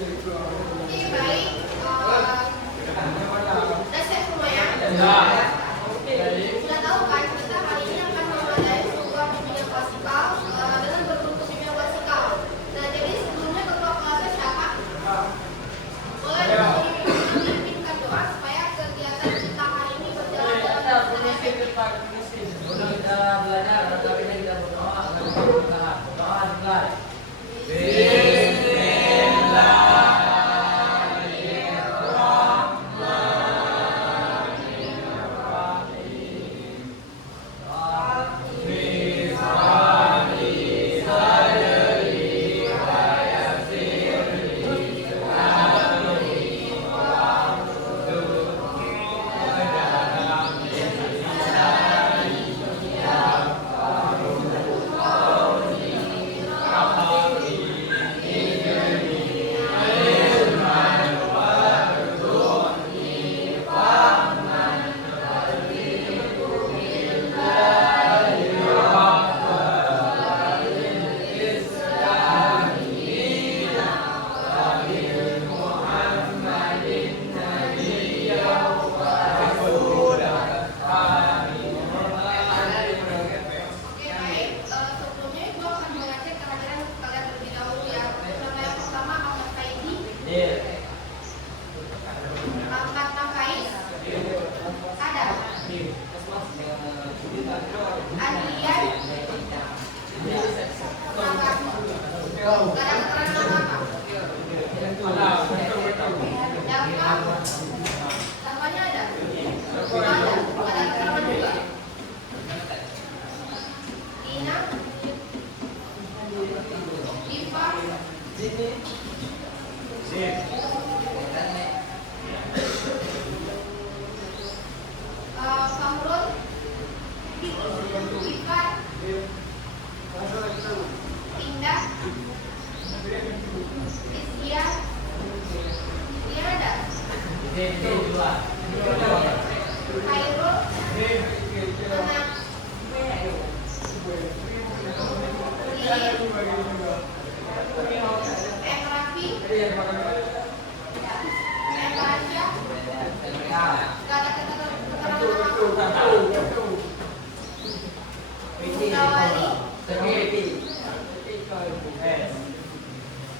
Oke, baik. Udah siap semua ya? Sudah tahu kan kita hari ini akan memadai sebuah bimbingan klasikal dengan berbentuk bimbingan klasikal. Nah, jadi sebelumnya ketua kelasnya siapa? Boleh dipimpinkan doa supaya kegiatan kita hari ini berjalan dengan efektif. Kita belajar, tapi kita berdoa agar kita doa dimulai.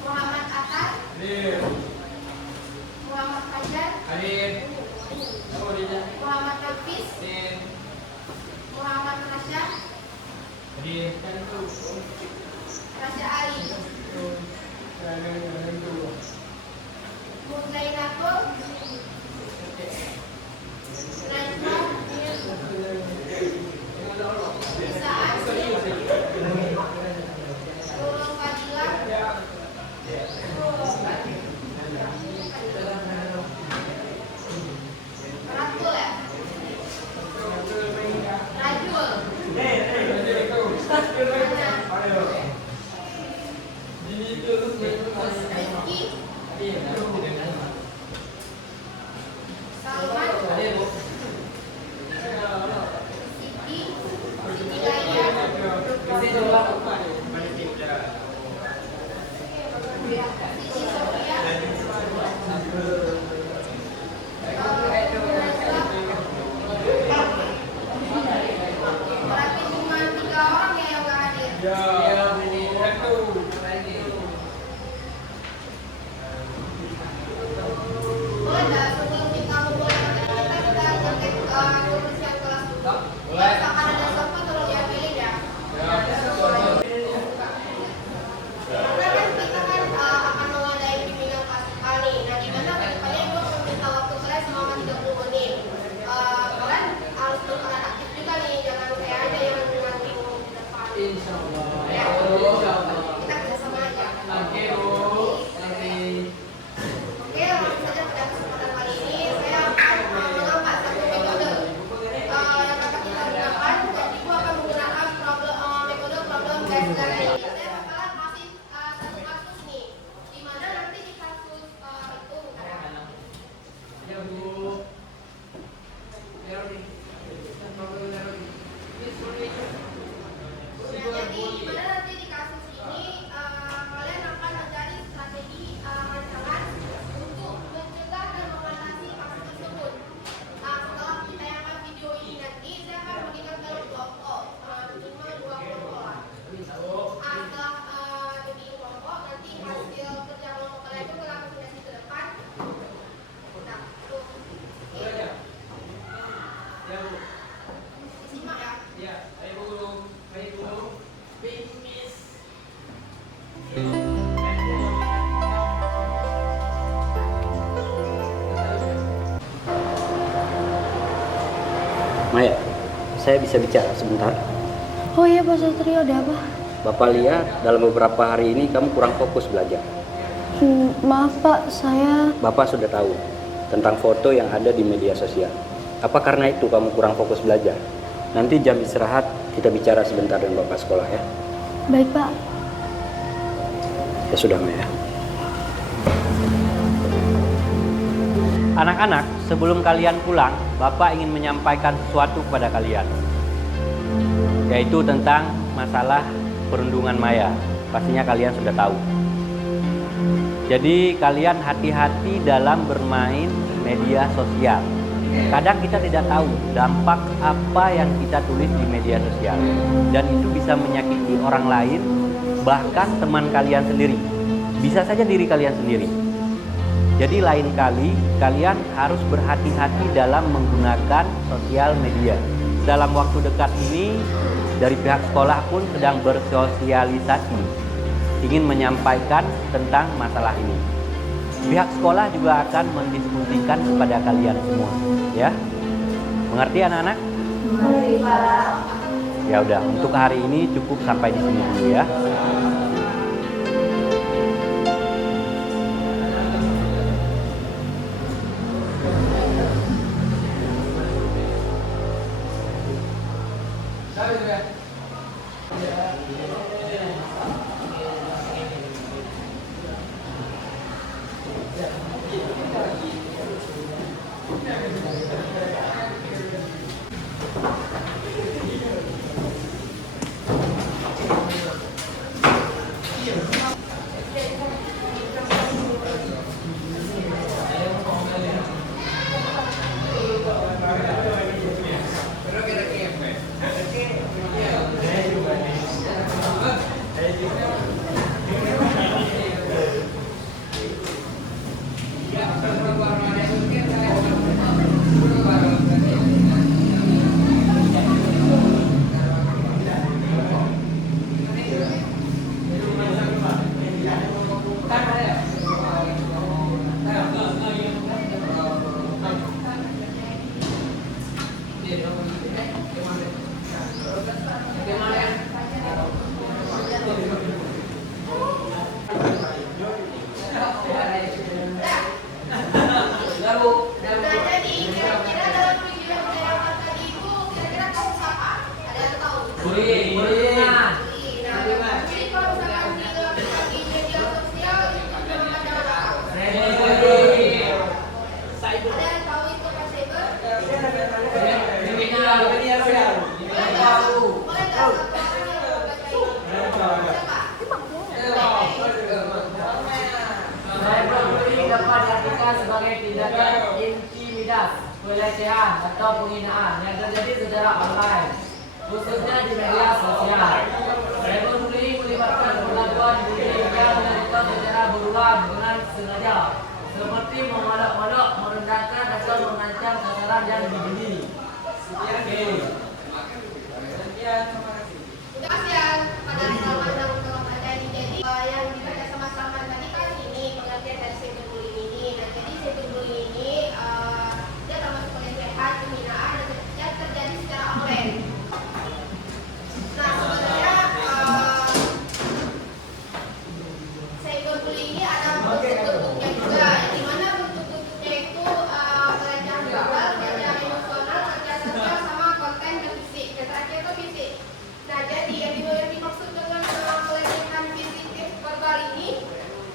Muhammad Atar, Muhammad Fajar, Muhammad Hafiz, Muhammad Rasya, Rasya Ali, Mutlainatul, Najwa, Isa Asri, Nurul Fadilah, Ratul ya? Rajul. Rizky, Salman, Siti, Siti Laya, Siti Sofia, saya bisa bicara sebentar? Oh iya Pak Satrio, ada apa? Bapak lihat dalam beberapa hari ini kamu kurang fokus belajar. Maaf Pak, saya... Bapak sudah tahu tentang foto yang ada di media sosial. Apa karena itu kamu kurang fokus belajar? Nanti jam istirahat kita bicara sebentar dengan Bapak sekolah ya. Baik Pak. Ya sudah Maya. Anak-anak, sebelum kalian pulang, Bapak ingin menyampaikan sesuatu kepada kalian. Yaitu tentang masalah perundungan maya. Pastinya kalian sudah tahu. Jadi kalian hati-hati dalam bermain media sosial. Kadang kita tidak tahu dampak apa yang kita tulis di media sosial. Dan itu bisa menyakiti orang lain, bahkan teman kalian sendiri. Bisa saja diri kalian sendiri. Jadi lain kali kalian harus berhati-hati dalam menggunakan sosial media. Dalam waktu dekat ini, dari pihak sekolah pun sedang bersosialisasi, ingin menyampaikan tentang masalah ini. Pihak sekolah juga akan mendiskusikan kepada kalian semua, ya. Mengerti anak-anak? Mengerti Pak. Ya udah, untuk hari ini cukup sampai di sini dulu ya. Sebagai tindakan intimidasi, pelecehan atau penghinaan yang terjadi secara online, khususnya di media sosial. Cyberbullying melibatkan perlakuan bullying yang dilakukan secara berulang dengan sengaja, seperti memodok-modok, merendahkan atau mengancam sasaran yang dibully. Oke. Udah kasihan pada teman-teman kalau ada ini. Jadi yang dibaca sama-sama tadi kan ini pengertian dari cyberbullying ini. Nah jadi cyberbullying ini dia termasuk pelecehan, penghinaan yang terjadi secara online. Nah sebenarnya cyberbullying ini ada bentuk-bentuknya juga. Di mana bentuk-bentuknya itu pelecehan verbal, pelecehan emosional, pelecehan sosial, sama konten dan fisik. Yang terakhir itu fisik. Nah, jadi yang dimaksud dengan pelecehan fisik verbal ini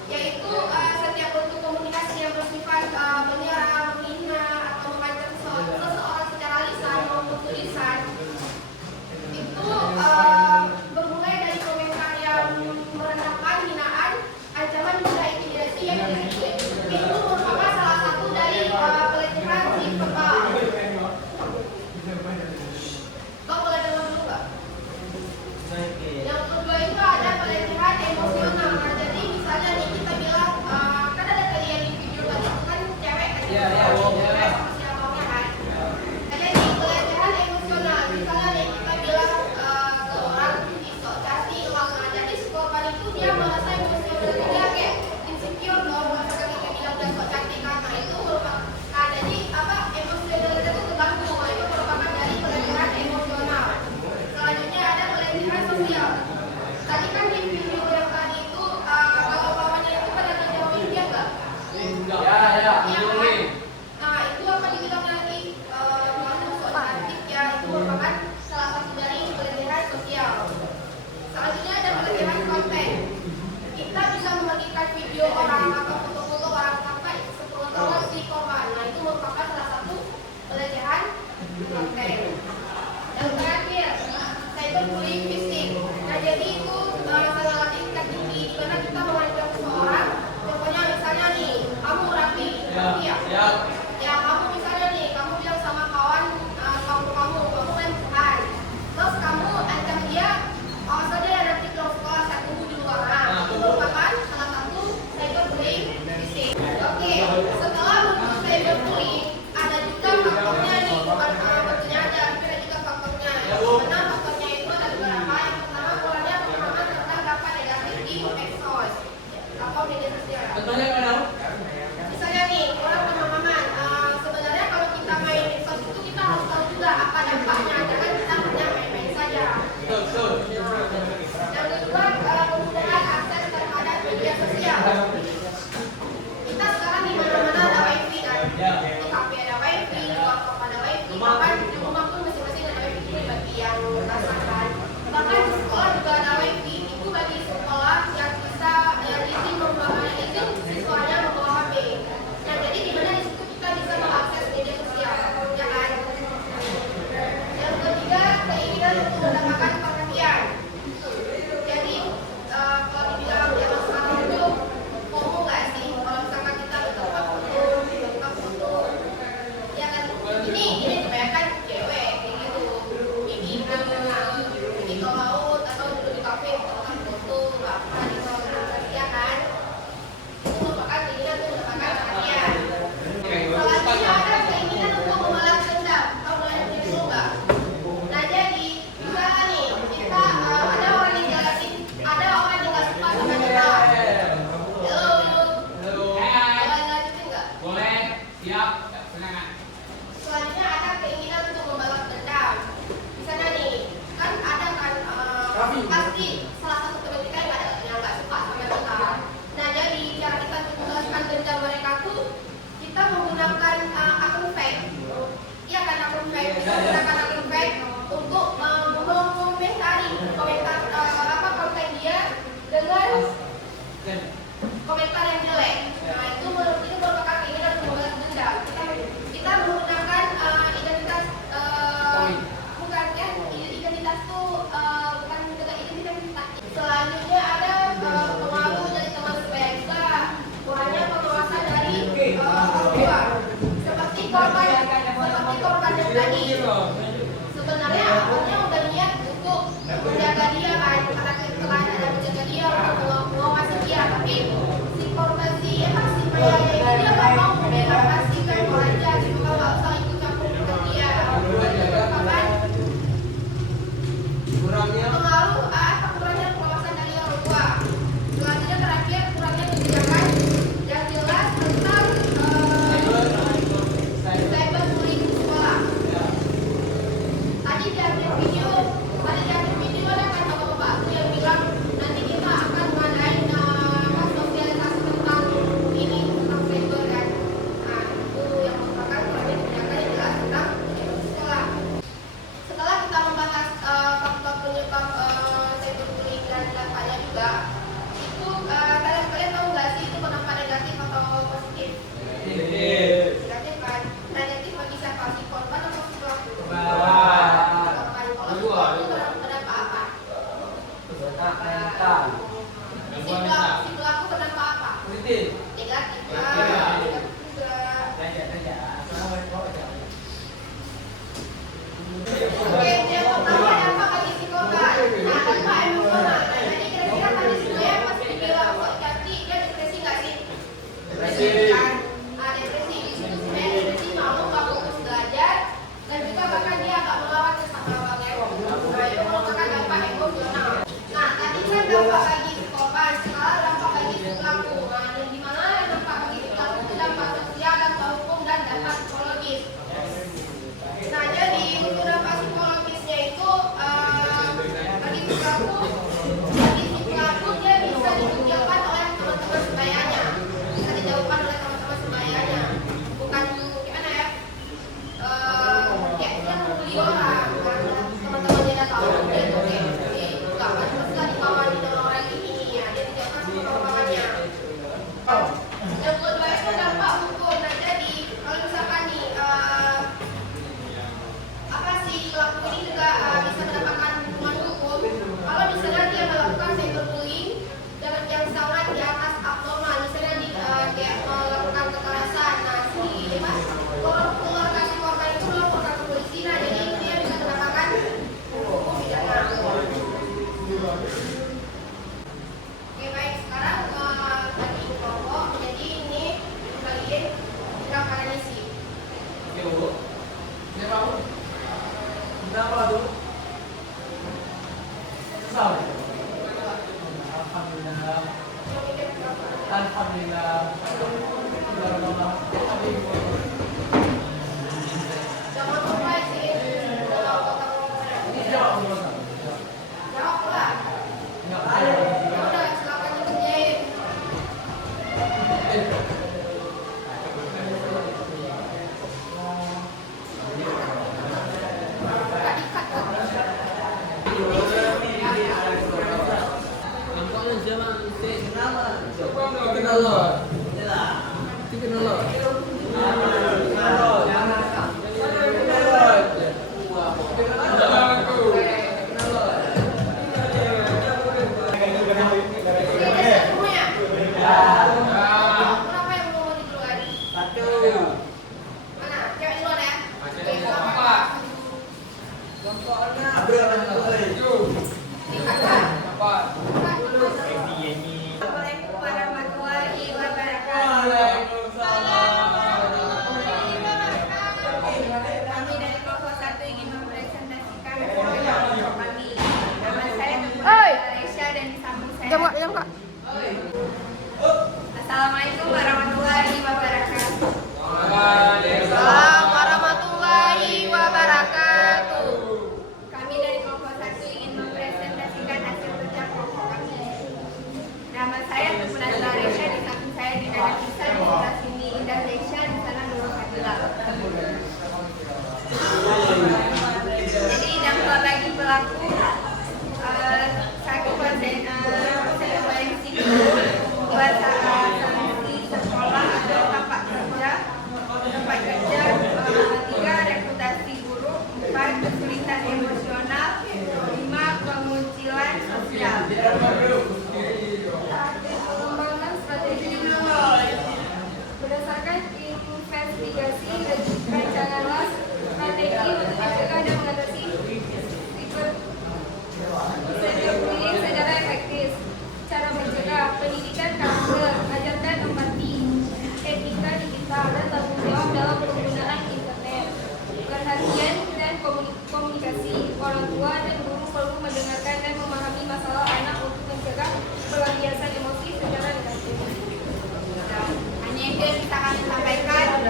yaitu setiap bentuk komunikasi yang bersifat menyerang, menghina, atau mengancam seseorang secara lisan maupun tulisan. Itu bermulai dari komentar yang merendahkan, hinaan, ancaman hingga intimidasi yang Contohnya mana? Misalnya nih, orang pemahaman. Sebenarnya kalau kita main medsos itu kita harus tahu juga apa dampaknya. Jangan kita hanya main-main saja. Betul. Yang kedua, penggunaan akses terhadap media sosial. Kita sekarang di mana-mana ada wifi kan. Di kafe ada wifi, di warkop ada wifi, bahkan di rumah pun masing-masing ada wifi itu bagi yang rasakan. Bahkan di sekolah juga ada wifi. Itu bagi sekolah yang bisa izin membawa izin siswanya membawa HP. Nah, jadi di mana di situ kita bisa mengakses media sosial, ya kan? Yang ketiga, keinginan untuk mendapatkan perhatian. Jadi kalau dibilang zaman sekarang itu FOMO nggak sih? Kalau misalkan kita buka foto, ya kan? Ini kebanyakan cewek kayak gitu. Pergi ke laut atau duduk di kafe bukan foto, nggak pernah di sana, ya kan? Itu merupakan keinginan untuk mendapatkan perhatian. Selanjutnya ada keinginan untuk membalas dendam. Tahu membalas dendam nggak? Nah jadi misalnya nih kita ada orang yang nggak suka sama kita. Halo. Boleh lanjutin nggak? Boleh. Siap. Silakan. Selanjutnya ada keinginan untuk membalas dendam. Misalnya nih kan ada kan pasti salah satu teman kita yang nggak suka sama kita. Nah jadi cara kita untuk membalaskan dendam mereka tuh kita menggunakan akun fake. Iya kan akun fake. Kita menggunakan akun fake untuk mengomentari komentar konten dia dengan komentar yang jelek. Nah itu merupakan keinginan untuk membalas dendam. Kita menggunakan identitas bukan ya identitas tuh bukan dengan identitas. Selanjutnya ada pengaruh dari teman sebaya kita, kurangnya pengawasan dari orang tua. Seperti korban yang tadi. Sebenarnya awalnya udah niat untuk menjaga dia kan, karena setelah ada menjaga dia untuk mengawasi dia, tapi si korban si Maya ini dia nggak mau membela kasih kan aja gitu, kalau nggak usah ikut campur dengan dia. Kapan? Pengaruh kurangnya pengawasan dari orang tua. Selanjutnya terakhir kurangnya kebijakan yang jelas tentang cyberbullying di sekolah. Tadi di akhir video ada kan bapak-bapak aku yang bilang nanti kita akan mengadain sosialisasi tentang ini tentang cyber kan. Nah itu yang merupakan kurangnya kebijakan yang jelas tentang sekolah. Setelah kita membahas faktor penyebab cyberbullying dan dampaknya juga, itu kalian tahu nggak sih itu berdampak negatif atau positif? Negatif kan? Negatif bagi siapa? Si korban atau si pelaku? Korban. Kalau si pelaku berdampak apa? Si pelaku berdampak apa? Positif. Negatif. Negatif juga. Oke, yang pertama dampak bagi si korban. Nah, dampak emosional. Nah, jadi kira-kira tadi semuanya pas dibilang kok cantik, dia depresi nggak sih? Depresi kan? Depresi. Di situ sebenarnya depresi malu, nggak fokus belajar, dan juga bahkan dia agak melawan kesabaran ego. Nah, itu merupakan dampak emosional. Nah, tadi kan dampak bagi si korban, sekarang dampak bagi si pelaku. Nah, yang dimana dampak bagi si pelaku itu dampak sosial, dampak hukum, dan dampak psikologis. Nah, jadi untuk dampak psikologis Jangan lupa isiin kotak jawab lah. Udah, silakan dikerjain. Nggak dikat kok. Ini semuanya. Kenapa yang mau mandi duluan? Mana? Cewek duluan ya? Dikat kan? Assalamualaikum warahmatullahi wabarakatuh. Kami dari kelompok 1 ingin mempresentasikan kelompok kami. Nama saya Malaysia dan di samping saya. Jam. Assalamualaikum warahmatullahi wabarakatuh. Waalaikumsalam warahmatullahi wabarakatuh. Kami dari kelompok 1 ingin mempresentasikan hasil kerja kelompok kami. Nama saya Tupuna Malaysia, di samping saya Dina Nafisa, di sebelah sini Indah Malaysia, di sana Nurul Fadila. Jadi dampak bagi pelaku satu konsekuensi buat sanksi sekolah atau tempat kerja, tiga reputasi buruk, 4 kesulitan emosional, 5 kemunculan sosial. Pengembangan strategi berdasarkan investigasi rancanganlah strategi untuk mencegah dan mengatasi cyberbullying secara efektif. Cara mencegah: pendidikan karakter, ajarkan empati, etika digital, dan tanggung jawab dalam penggunaan internet. Perhatian dan komunikasi, orang tua dan guru perlu mendengarkan dan memahami masalah anak untuk mencegah pelampiasan emosi secara negatif. Hanya itu yang bisa kami sampaikan.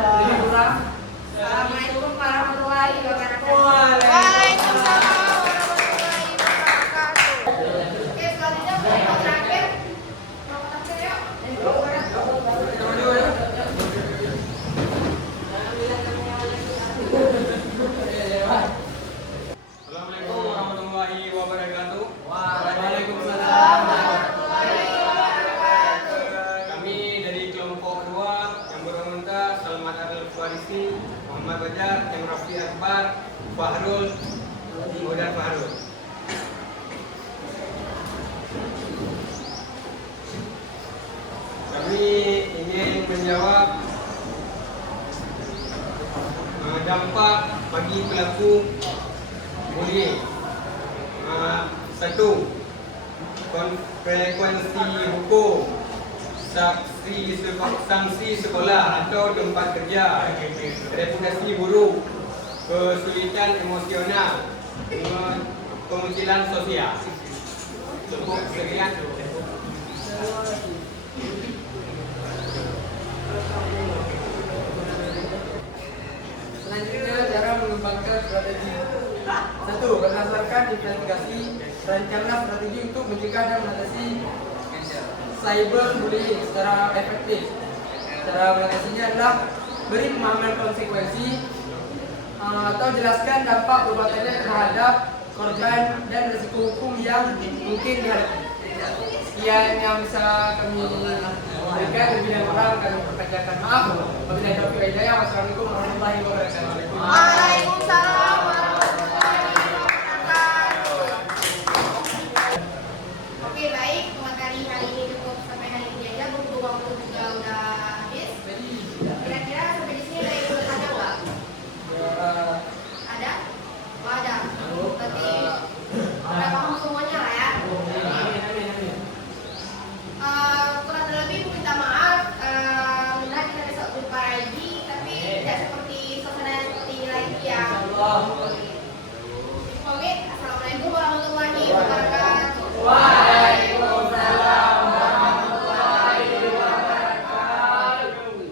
Assalamualaikum warahmatullahi wabarakatuh. Waalaikumsalam warahmatullahi wabarakatuh. Oke, selanjutnya kelompok terakhir. Kelompok terakhir yuk. Assalamualaikum warahmatullahi wabarakatuh. Waalaikumsalam. Kami dari kelompok 2 yang berminta Salman Al-Farisi, Muhammad Bajar, yang Rafi Akbar, Fahrul, dan Fahrul. Kami ingin menjawab dampak bagi pelaku bullying. 1. Frekuensi hukum, sanksi sekolah atau tempat kerja, reputasi buruk, kesulitan emosional, kemunculan sosial. Cukup sekian. Selanjutnya, cara mengembangkan strategi. 1. Berdasarkan investigasi, rancanglah strategi untuk mencegah dan mengatasi cyberbullying secara efektif. Cara mengatasinya adalah beri pemahaman konsekuensi atau jelaskan dampak perbuatannya terhadap korban dan risiko hukum yang mungkin dihadapi. Sekian yang bisa kami berikan, lebih dan kurang kami pertanyakan maaf. Wabillahi taufiq wal hidayah. Wassalamualaikum warahmatullahi wabarakatuh. Waalaikumsalam warahmatullahi wabarakatuh. Oke, baik, materi hari ini cukup sampai hari ini aja. Butuh waktu juga udah habis. Kira-kira sampai di sini ada yang mau tanya nggak? Ada? Oh, ada. Berarti udah paham semuanya lah ya. Kurang lebih minta maaf. Mudah kita besok jumpa lagi, tapi tidak seperti suasana seperti ini lagi ya.